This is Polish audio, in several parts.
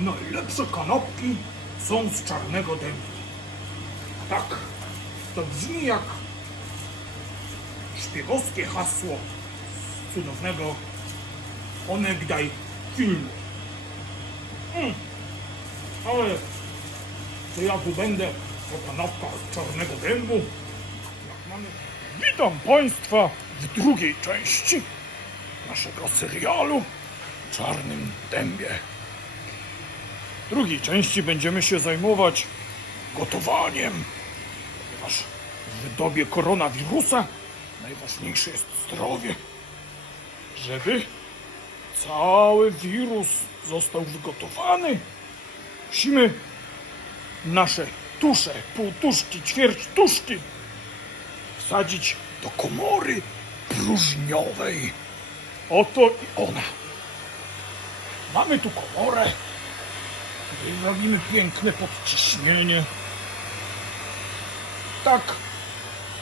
Najlepsze kanapki są z czarnego dębu. Tak, to brzmi jak szpiegowskie hasło z cudownego onegdaj filmu. Mm. Ale to ja tu będę o kanapkach z czarnego dębu. Mamy... Witam Państwa w drugiej części naszego serialu Czarnym Dębie. W drugiej części będziemy się zajmować gotowaniem, ponieważ w dobie koronawirusa najważniejsze jest zdrowie. Żeby cały wirus został wygotowany, musimy nasze tusze, półtuszki, ćwierć tuszki wsadzić do komory próżniowej. Oto i ona. Mamy tu komorę. Robimy piękne podciśnienie. Tak.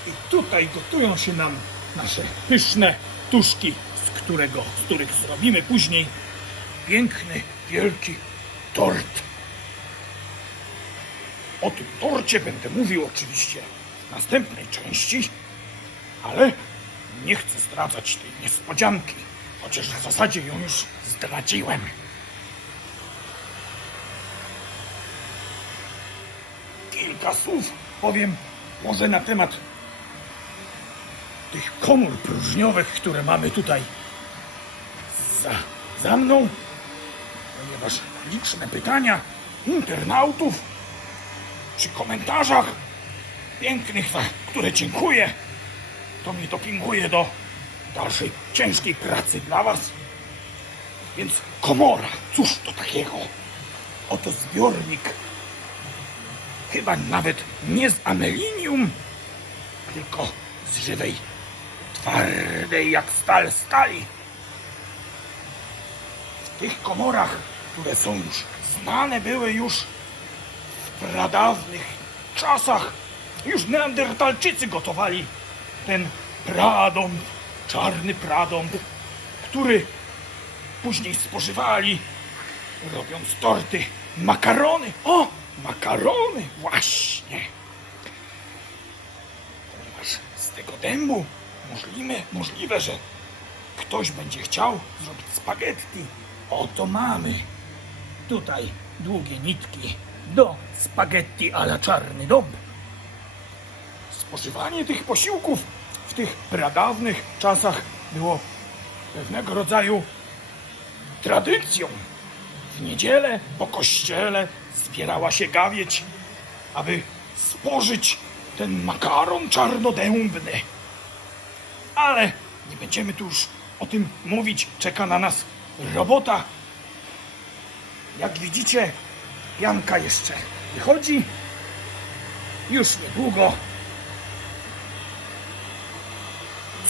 I tutaj gotują się nam nasze pyszne tuszki, z którego, z których zrobimy później piękny, wielki tort. O tym torcie będę mówił oczywiście w następnej części, ale nie chcę zdradzać tej niespodzianki, chociaż w zasadzie ją już zdradziłem. Kilka słów powiem może na temat tych komór próżniowych, które mamy tutaj za, za mną, ponieważ liczne pytania internautów przy komentarzach pięknych, za które dziękuję, to mnie dopinguje do dalszej ciężkiej pracy dla Was. Więc komora, cóż to takiego? Oto zbiornik, chyba nawet nie z amelinium, tylko z żywej, twardej jak stal stali. W tych komorach, które są już znane były już w pradawnych czasach, już neandertalczycy gotowali ten pradąb, czarny pradąb, który później spożywali, robiąc torty, makarony. O, makarony, właśnie. Ponieważ z tego dębu możliwe, możliwe, że ktoś będzie chciał zrobić spaghetti. Oto mamy tutaj długie nitki do spaghetti ala czarny dąb. Spożywanie tych posiłków w tych pradawnych czasach było pewnego rodzaju tradycją. W niedzielę po kościele zbierała się gawieć, aby spożyć ten makaron czarnodębny. Ale nie będziemy tu już o tym mówić. Czeka na nas robota. Jak widzicie, pianka jeszcze wychodzi. Już niedługo.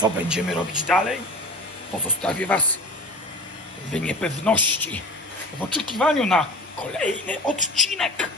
Co będziemy robić dalej? Pozostawię Was w niepewności, w oczekiwaniu na kolejny odcinek.